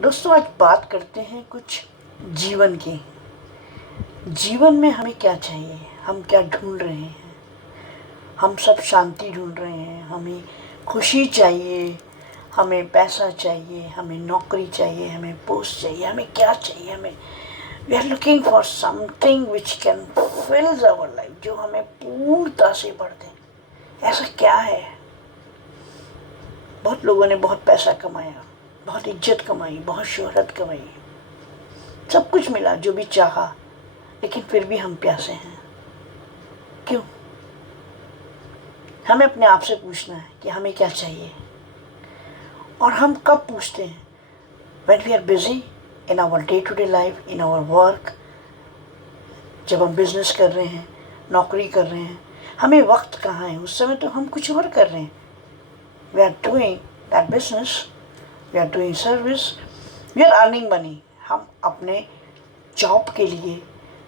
दोस्तों, आज बात करते हैं कुछ जीवन की। जीवन में हमें क्या चाहिए, हम क्या ढूंढ रहे हैं। हम सब शांति ढूंढ रहे हैं, हमें खुशी चाहिए, हमें पैसा चाहिए, हमें नौकरी चाहिए, हमें पोस्ट चाहिए, हमें क्या चाहिए। हमें we are looking for something which can fills our life, जो हमें पूर्णता से भर दे। ऐसा क्या है? बहुत लोगों ने बहुत पैसा कमाया, बहुत इज्जत कमाई, बहुत शोहरत कमाई, सब कुछ मिला जो भी चाहा, लेकिन फिर भी हम प्यासे हैं। क्यों? हमें अपने आप से पूछना है कि हमें क्या चाहिए। और हम कब पूछते हैं? When we are busy in our day to day life, in our work, जब हम बिजनेस कर रहे हैं, नौकरी कर रहे हैं, हमें वक्त कहाँ है? उस समय तो हम कुछ और कर रहे हैं। We are doing that business, we are doing service, we are earning money. हम अपने जॉब के लिए,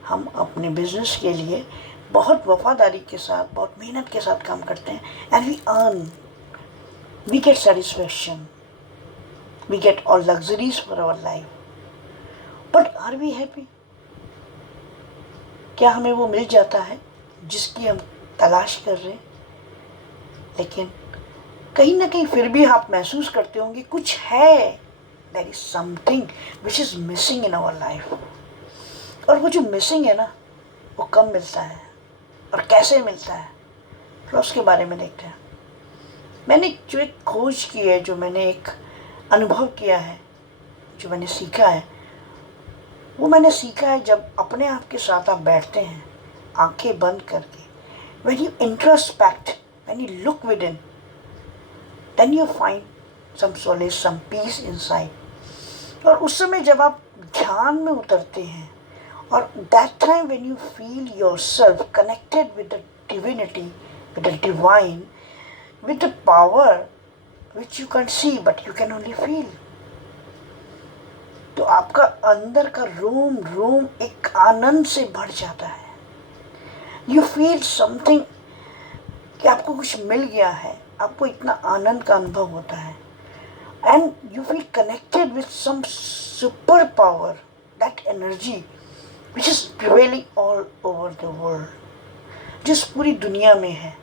हम अपने बिजनेस के लिए बहुत वफादारी के साथ, बहुत मेहनत के साथ काम करते हैं। And we earn, we get satisfaction, we get all luxuries for our life. But are we happy? क्या हमें वो मिल जाता है जिसकी हम तलाश कर रहे हैं? लेकिन कहीं ना कहीं फिर भी आप महसूस करते होंगे कुछ है, there is something which is missing in our life. और वो जो मिसिंग है ना, वो कब मिलता है और कैसे मिलता है, तो उसके बारे में देखते हैं। मैंने जो एक खोज की है, जो मैंने एक अनुभव किया है, जो मैंने सीखा है, वो मैंने सीखा है जब अपने आप के साथ आप बैठते हैं आंखें बंद करके। when you introspect, when you look within, then you find some solace, some peace inside. और उस समय जब आप ध्यान में उतरते हैं, और that time when you feel yourself connected with the divinity, with the divine, with the power which you can't see but you can only feel, तो आपका अंदर का रोम रोम एक आनंद से भर जाता है। You feel something, कि आपको कुछ मिल गया है, आपको इतना आनंद का अनुभव होता है। And you feel connected with some super power, that energy which is prevailing all over the world, जिस पूरी दुनिया में है,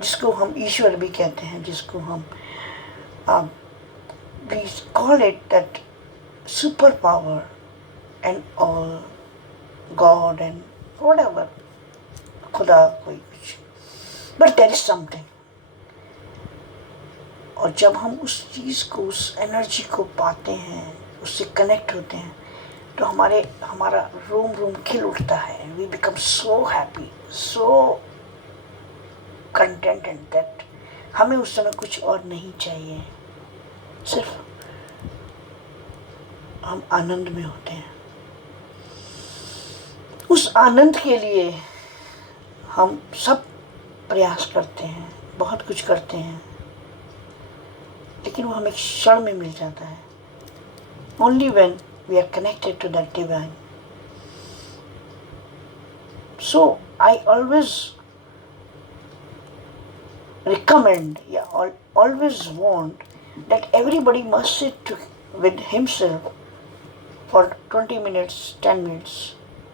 जिसको हम ईश्वर भी कहते हैं, जिसको हम we call it that super power and all, God and whatever, खुदा, कोई कुछ, but there is something. और जब हम उस चीज़ को, उस एनर्जी को पाते हैं, उससे कनेक्ट होते हैं, तो हमारा रोम रोम खिल उठता है। We become so happy, so content and that हमें उस समय कुछ और नहीं चाहिए, सिर्फ हम आनंद में होते हैं। उस आनंद के लिए हम सब प्रयास करते हैं, बहुत कुछ करते हैं, लेकिन वो हमें क्षण में मिल जाता है। Only when we are connected to that divine. So I always recommend, always want that everybody must sit with himself for 20 minutes, 10 minutes,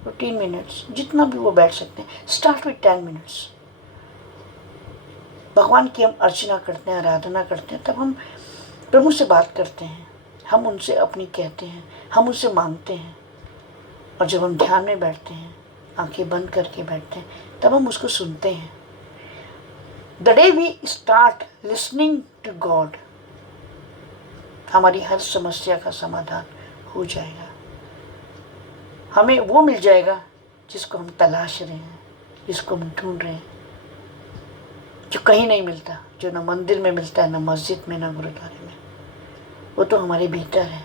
15 minutes, जितना भी वो बैठ सकते हैं। Start with 10 minutes. भगवान की हम अर्चना करते हैं, आराधना करते हैं, तब हम प्रभु से बात करते हैं, हम उनसे अपनी कहते हैं, हम उनसे मांगते हैं। और जब हम ध्यान में बैठते हैं, आंखें बंद करके बैठते हैं, तब हम उसको सुनते हैं। The day we start listening to God, हमारी हर समस्या का समाधान हो जाएगा। हमें वो मिल जाएगा जिसको हम तलाश रहे हैं, जिसको हम ढूंढ रहे हैं, जो कहीं नहीं मिलता, जो ना मंदिर में मिलता है, ना मस्जिद में, ना गुरुद्वारे में। वो तो हमारे भीतर है।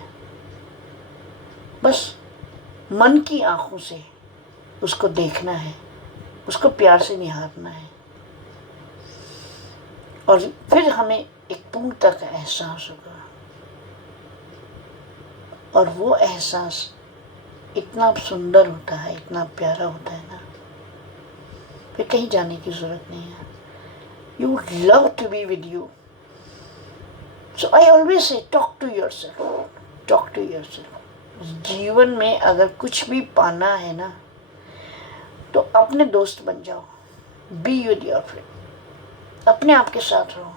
बस मन की आंखों से उसको देखना है, उसको प्यार से निहारना है, और फिर हमें एक पूर्णता का एहसास होगा। और वो एहसास इतना सुंदर होता है, इतना प्यारा होता है ना, फिर कहीं जाने की ज़रूरत नहीं है। You would love to be with you, so I always say talk to yourself, talk to yourself. जीवन में अगर कुछ भी पाना है ना तो अपने दोस्त बन जाओ, बी विद योर फ्रेंड, अपने आप के साथ रहो।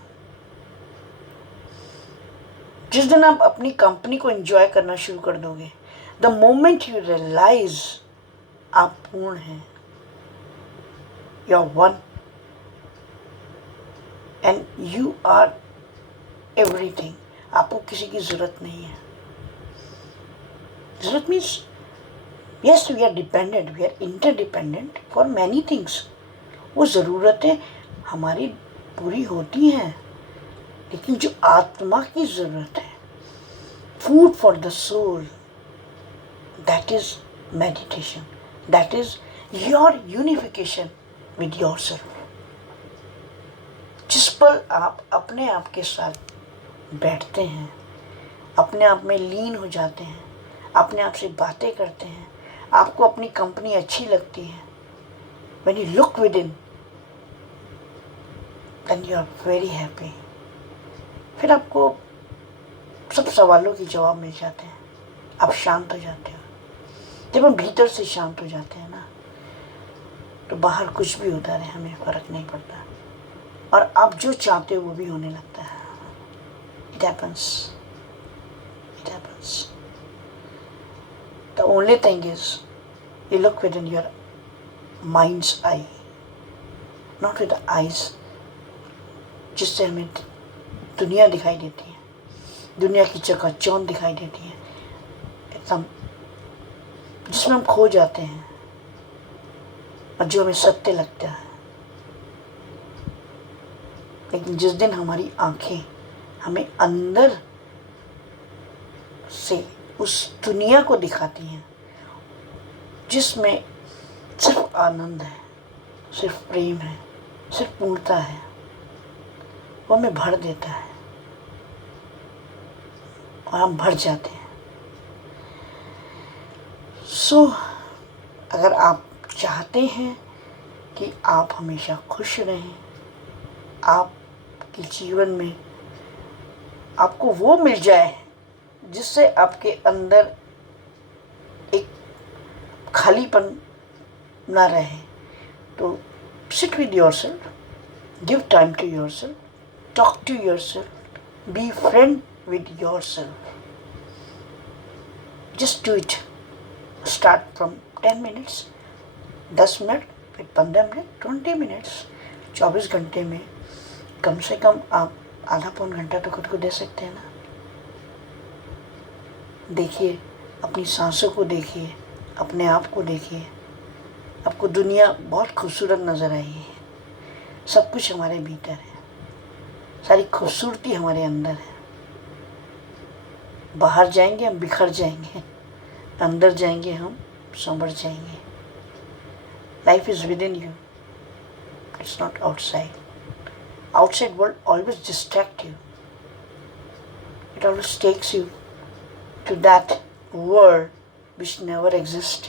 जिस दिन आप अपनी कंपनी को एंजॉय करना शुरू कर दोगे, द मोमेंट यू रियलाइज आप पूर्ण हैं, you are one and you are everything. आपको किसी की जरूरत नहीं है। जरूरत means yes we are dependent, we are interdependent for many things. वो ज़रूरतें हमारी पूरी होती हैं, लेकिन जो आत्मा की ज़रूरत है, food for the soul, that is meditation, that is your unification with yourself. जिस पल आप अपने आप के साथ बैठते हैं, अपने आप में लीन हो जाते हैं, अपने आप से बातें करते हैं, आपको अपनी कंपनी अच्छी लगती है, when you look within, then you are very happy। फिर आपको सब सवालों के जवाब मिल जाते हैं, आप शांत हो जाते हो। जब हम भीतर से शांत हो जाते हैं ना, तो बाहर कुछ भी होता रहे हमें फ़र्क नहीं पड़ता, और आप जो चाहते हो वो भी होने लगता है। It happens, it happens। The only thing is you look within your mind's eye, not with the eyes जिससे हमें दुनिया दिखाई देती है, दुनिया की चकाचौंध दिखाई देती है, एकदम जिसमें हम खो जाते हैं और जो हमें सत्य लगता है। लेकिन जिस दिन हमारी आंखें हमें अंदर से उस दुनिया को दिखाती हैं जिसमें सिर्फ आनंद है, सिर्फ प्रेम है, सिर्फ पूर्णता है, वो हमें भर देता है और हम भर जाते हैं। सो अगर आप चाहते हैं कि आप हमेशा खुश रहें, आपके जीवन में आपको वो मिल जाए जिससे आपके अंदर एक खालीपन ना रहे, तो sit with yourself, give time to yourself, talk to yourself, be friend with yourself. Just do it. Start from 10 minutes, 10 minute, फिर 15 मिनट, 20 मिनट्स। 24 घंटे में कम से कम आप आधा पौन घंटा तो खुद को दे सकते हैं ना। देखिए, अपनी सांसों को देखिए, अपने आप को देखिए। आपको दुनिया बहुत खूबसूरत नज़र आई है। सब कुछ हमारे भीतर है, सारी खूबसूरती हमारे अंदर है। बाहर जाएंगे हम बिखर जाएंगे, अंदर जाएंगे हम संभर जाएंगे। Life is with in you, it's not outside. Outside world always distract you. It always takes you to that world which never exists.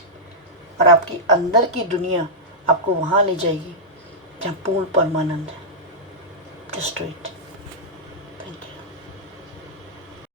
और आपकी अंदर की दुनिया आपको वहाँ ले जाएगी जहाँ पूर्ण परमानंद है। Just do it.